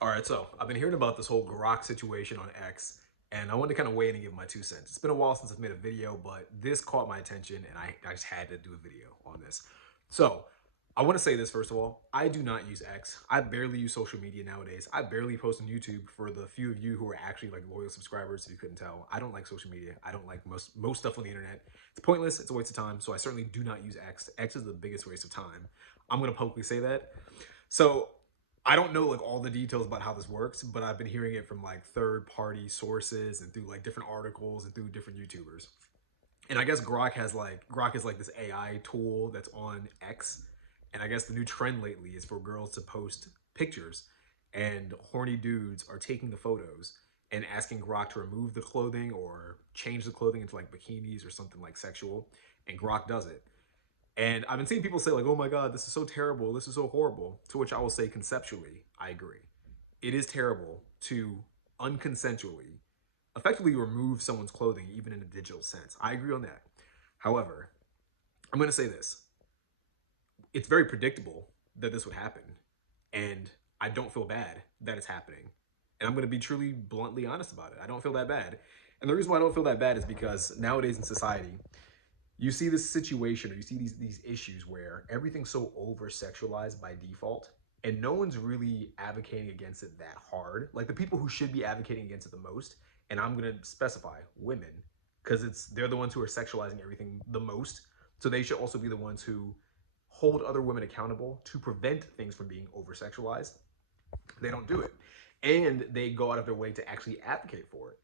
All right, so I've been hearing about this whole Grok situation on X, and I wanted to kind of weigh in and give my 2 cents. It's been a while since I've made a video, but this caught my attention, and I just had to do a video on this. So I want to say this first of all. I do not use X. I barely use social media nowadays. I barely post on YouTube. For the few of you who are actually like loyal subscribers, if you couldn't tell, I don't like social media. I don't like most stuff on the internet. It's pointless. It's a waste of time. So I certainly do not use X. X is the biggest waste of time. I'm gonna publicly say that. So I don't know like all the details about how this works, but I've been hearing it from like third party sources and through like different articles and through different YouTubers. And I guess Grok is like this AI tool that's on X. And I guess the new trend lately is for girls to post pictures and horny dudes are taking the photos and asking Grok to remove the clothing or change the clothing into like bikinis or something like sexual. And Grok does it. And I've been seeing people say, like, oh my God, this is so terrible. This is so horrible. To which I will say, conceptually, I agree. It is terrible to unconsensually effectively remove someone's clothing, even in a digital sense. I agree on that. However, I'm going to say this: it's very predictable that this would happen. And I don't feel bad that it's happening. And I'm going to be truly bluntly honest about it. I don't feel that bad. And the reason why I don't feel that bad is because nowadays in society, you see this situation or you see these issues where everything's so over sexualized by default and no one's really advocating against it that hard. Like the people who should be advocating against it the most, and I'm going to specify women, because they're the ones who are sexualizing everything the most, so they should also be the ones who hold other women accountable to prevent things from being over sexualized. They don't do it, and they go out of their way to actually advocate for it.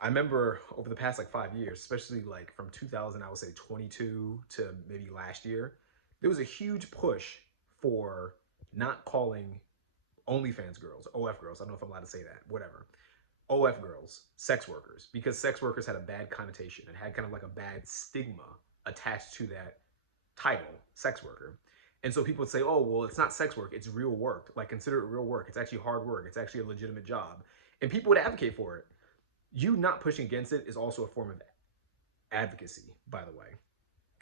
I remember over the past like 5 years, especially like from 2000, I would say 22 to maybe last year, there was a huge push for not calling OnlyFans girls, OF girls. I don't know if I'm allowed to say that, whatever. OF girls, sex workers, because sex workers had a bad connotation and had kind of like a bad stigma attached to that title, sex worker. And so people would say, oh, well, it's not sex work, it's real work. Like, consider it real work. It's actually hard work. It's actually a legitimate job. And people would advocate for it. You not pushing against it is also a form of advocacy, by the way.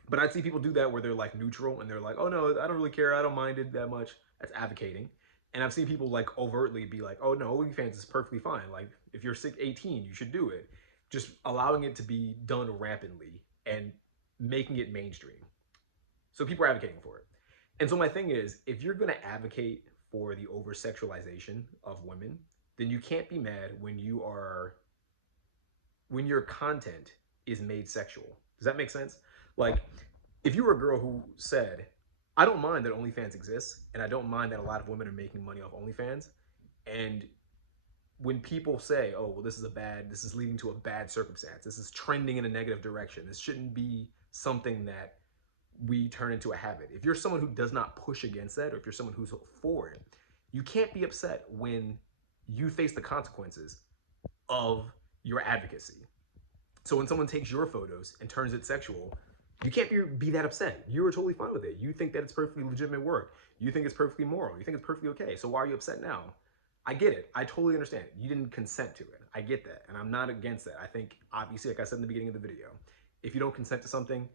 But I'd see people do that where they're like neutral and they're like, oh no, I don't really care. I don't mind it that much. That's advocating. And I've seen people like overtly be like, oh no, OnlyFans is perfectly fine. Like if you're 18, you should do it. Just allowing it to be done rampantly and making it mainstream. So people are advocating for it. And so my thing is, if you're going to advocate for the over sexualization of women, then you can't be mad when your content is made sexual. Does that make sense? Like, if you were a girl who said, I don't mind that OnlyFans exists, and I don't mind that a lot of women are making money off OnlyFans, and when people say, oh, well, this is leading to a bad circumstance, this is trending in a negative direction, this shouldn't be something that we turn into a habit. If you're someone who does not push against that, or if you're someone who's for it, you can't be upset when you face the consequences of your advocacy. So when someone takes your photos and turns it sexual, you can't be that upset. You were totally fine with it. You think that it's perfectly legitimate work. You think it's perfectly moral. You think it's perfectly okay. So why are you upset now? I get it. I totally understand. You didn't consent to it. I get that. And I'm not against that. I think, obviously, like I said in the beginning of the video, if you don't consent to something,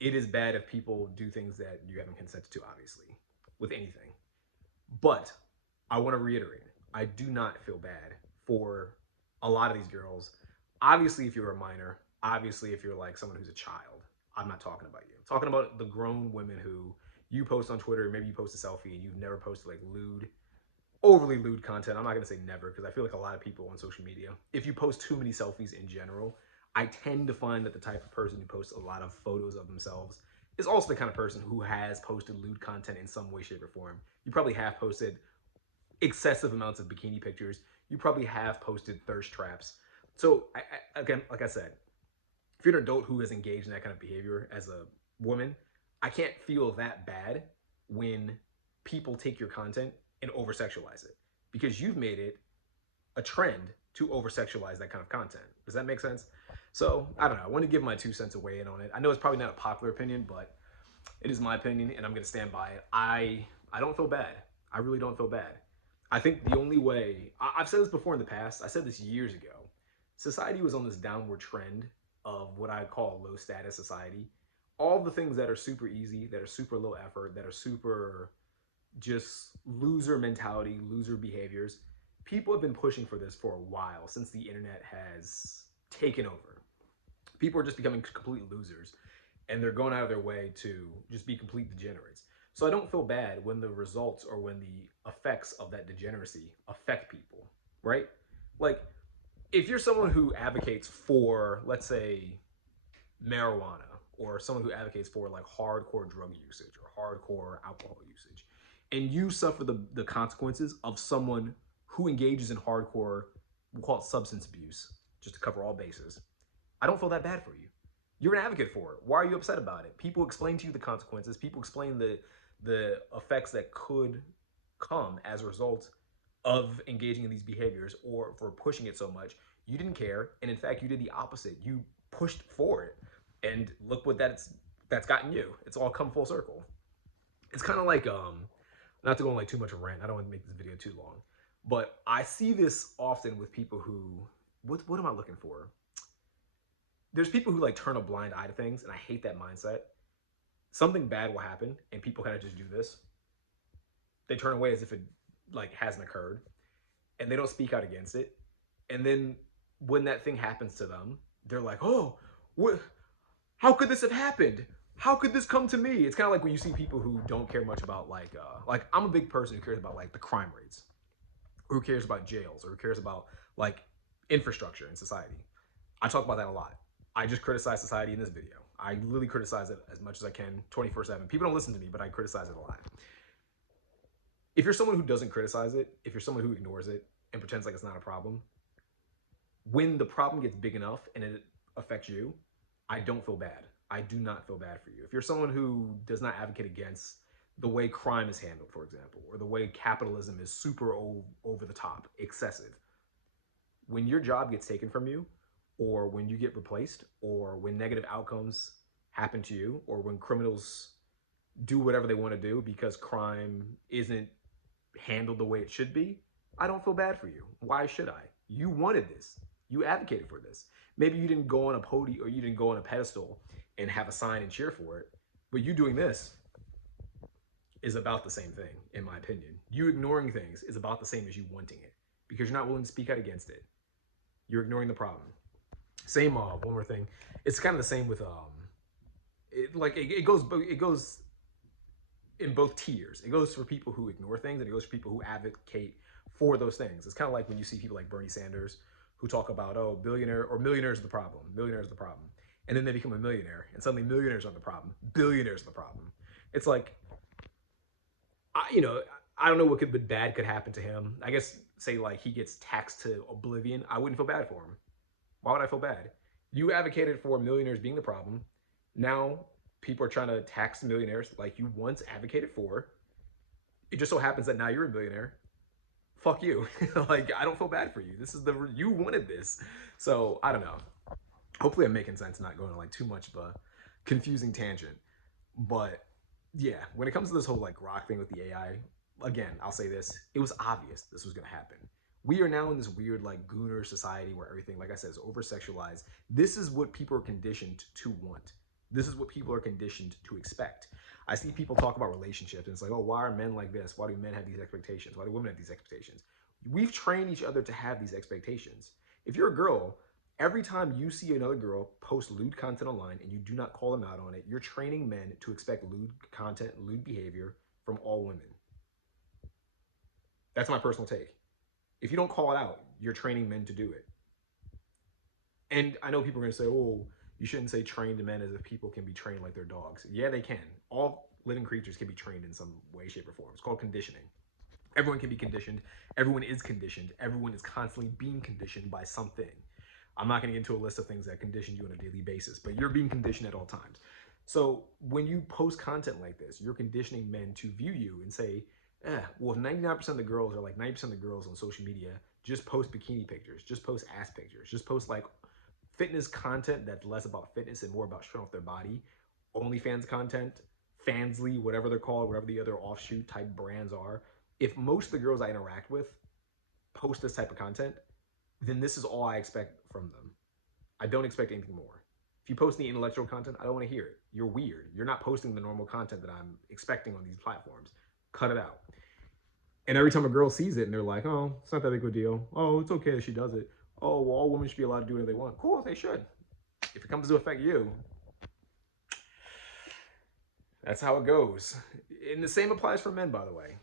it is bad if people do things that you haven't consented to, obviously, with anything. But I want to reiterate, I do not feel bad for a lot of these girls. Obviously, if you're a minor, obviously, if you're like someone who's a child, I'm not talking about you. I'm talking about the grown women who you post on Twitter, maybe you post a selfie and you've never posted like overly lewd content. I'm not gonna say never because I feel like a lot of people on social media, if you post too many selfies in general, I tend to find that the type of person who posts a lot of photos of themselves is also the kind of person who has posted lewd content in some way, shape, or form. You probably have posted excessive amounts of bikini pictures. You probably have posted thirst traps. So again, like I said, if you're an adult who has engaged in that kind of behavior as a woman, I can't feel that bad when people take your content and over sexualize it because you've made it a trend to over sexualize that kind of content. Does that make sense? So I don't know. I want to give my 2 cents away in on it. I know it's probably not a popular opinion, but it is my opinion, and I'm going to stand by it. I don't feel bad. I really don't feel bad. I think the only way I've said this before in the past. I said this years ago. Society was on this downward trend of what I call low status society. All the things that are super easy, that are super low effort, that are super just loser mentality, loser behaviors, people have been pushing for this for a while, since the internet has taken over. People are just becoming complete losers, and they're going out of their way to just be complete degenerates. So I don't feel bad when the results or when the effects of that degeneracy affect people, right? Like, if you're someone who advocates for, let's say, marijuana, or someone who advocates for like hardcore drug usage or hardcore alcohol usage, and you suffer the consequences of someone who engages in hardcore, we'll call it substance abuse, just to cover all bases, I don't feel that bad for you. You're an advocate for it. Why are you upset about it? People explain to you the consequences. People explain the effects that could come as a result of engaging in these behaviors or for pushing it so much. You didn't care, and in fact, you did the opposite. You pushed for it, and look what that's gotten you. It's all come full circle. It's kind of like not to go on like too much of a rant. I don't want to make this video too long, but I see this often with people who what am I looking for? There's people who like turn a blind eye to things, and I hate that mindset. Something bad will happen, and people kind of just do this. They turn away as if it like hasn't occurred, and they don't speak out against it. And then when that thing happens to them, they're like, "Oh, what? How could this have happened? How could this come to me?" It's kind of like when you see people who don't care much about like I'm a big person who cares about like the crime rates, or who cares about jails, or who cares about like infrastructure in society. I talk about that a lot. I just criticize society in this video. I literally criticize it as much as I can 24/7. People don't listen to me, but I criticize it a lot. If you're someone who doesn't criticize it, if you're someone who ignores it and pretends like it's not a problem, when the problem gets big enough and it affects you, I don't feel bad. I do not feel bad for you. If you're someone who does not advocate against the way crime is handled, for example, or the way capitalism is super over the top, excessive, when your job gets taken from you, or when you get replaced, or when negative outcomes happen to you, or when criminals do whatever they want to do because crime isn't handled the way it should be, I don't feel bad for you. Why should I? You wanted this. You advocated for this. Maybe you didn't go on a podium or you didn't go on a pedestal and have a sign and cheer for it, but you doing this is about the same thing, in my opinion. You ignoring things is about the same as you wanting it, because you're not willing to speak out against it. You're ignoring the problem. Same, one more thing. It's kind of the same with it goes in both tiers. It goes for people who ignore things, and it goes for people who advocate for those things. It's kind of like when you see people like Bernie Sanders who talk about, oh, billionaire or millionaires are the problem. Millionaires are the problem. And then they become a millionaire, and suddenly millionaires aren't the problem. Billionaires are the problem. It's like, I don't know what bad could happen to him. I guess say like he gets taxed to oblivion. I wouldn't feel bad for him. Why would I feel bad? You advocated for millionaires being the problem. Now people are trying to tax millionaires like you once advocated for. It just so happens that now you're a millionaire. Fuck you. Like, I don't feel bad for you. This is you wanted this. So I don't know. Hopefully I'm making sense, not going on like too much of a confusing tangent. But yeah, when it comes to this whole like Grok thing with the AI, again, I'll say this. It was obvious this was gonna happen. We are now in this weird like gooner society where everything, like I said, is over sexualized. This is what people are conditioned to want. This is what people are conditioned to expect. I see people talk about relationships, and it's like, oh, why are men like this? Why do men have these expectations? Why do women have these expectations? We've trained each other to have these expectations. If you're a girl, every time you see another girl post lewd content online and you do not call them out on it, you're training men to expect lewd content, lewd behavior from all women. That's my personal take. If you don't call it out, you're training men to do it. And I know people are going to say, oh, you shouldn't say trained men as if people can be trained like they're dogs. Yeah, they can. All living creatures can be trained in some way, shape, or form. It's called conditioning. Everyone can be conditioned. Everyone is conditioned. Everyone is constantly being conditioned by something. I'm not going to get into a list of things that condition you on a daily basis, but you're being conditioned at all times. So when you post content like this, you're conditioning men to view you and say, well, if 99% of the girls, or like 90% of the girls on social media just post bikini pictures, just post ass pictures, just post like fitness content that's less about fitness and more about showing off their body, OnlyFans content, Fansly, whatever they're called, whatever the other offshoot type brands are, if most of the girls I interact with post this type of content, then this is all I expect from them. I don't expect anything more. If you post the intellectual content, I don't want to hear it. You're weird. You're not posting the normal content that I'm expecting on these platforms. Cut it out. And every time a girl sees it and they're like, oh, it's not that big of a deal. Oh, it's okay that she does it. Oh, well, all women should be allowed to do whatever they want. Cool, they should. If it comes to affect you, that's how it goes. And the same applies for men, by the way.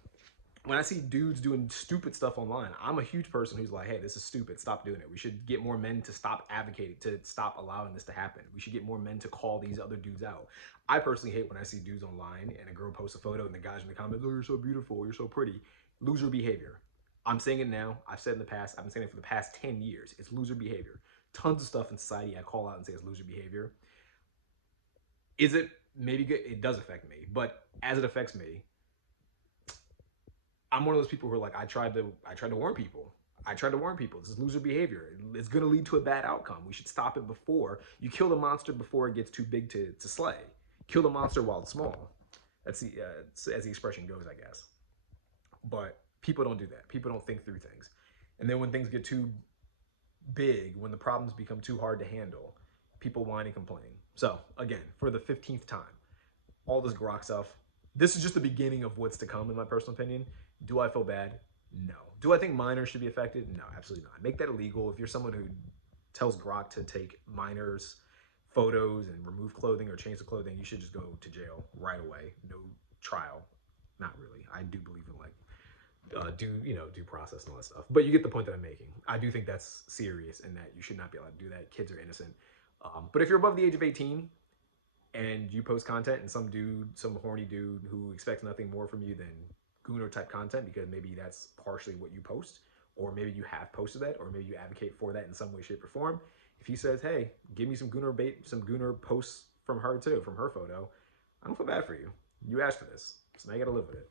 When I see dudes doing stupid stuff online, I'm a huge person who's like, hey, this is stupid. Stop doing it. We should get more men to stop advocating, to stop allowing this to happen. We should get more men to call these other dudes out. I personally hate when I see dudes online and a girl posts a photo and the guys in the comments, oh, you're so beautiful, you're so pretty. Loser behavior. I'm saying it now. I've said it in the past. I've been saying it for the past 10 years. It's loser behavior. Tons of stuff in society I call out and say it's loser behavior. Is it maybe good? It does affect me. But as it affects me, I'm one of those people who are like, I tried to warn people. I tried to warn people. This is loser behavior. It's going to lead to a bad outcome. We should stop it before you kill the monster before it gets too big to slay. Kill the monster while it's small. That's the as the expression goes, I guess. But people don't do that. People don't think through things. And then when things get too big, when the problems become too hard to handle, people whine and complain. So again, for the 15th time, all this Grok stuff. This is just the beginning of what's to come, in my personal opinion. Do I feel bad? No. Do I think minors should be affected? No, absolutely not. Make that illegal. If you're someone who tells Grok to take minors' photos and remove clothing or change the clothing, you should just go to jail right away. No trial. Not really. I do believe in like due process and all that stuff. But you get the point that I'm making. I do think that's serious and that you should not be allowed to do that. Kids are innocent. But if you're above the age of 18, and you post content and some horny dude who expects nothing more from you than gooner type content because maybe that's partially what you post, or maybe you have posted that, or maybe you advocate for that in some way, shape, or form. If he says, hey, give me some gooner bait, some gooner posts from her too, from her photo, I don't feel bad for you. You asked for this, so now you gotta live with it.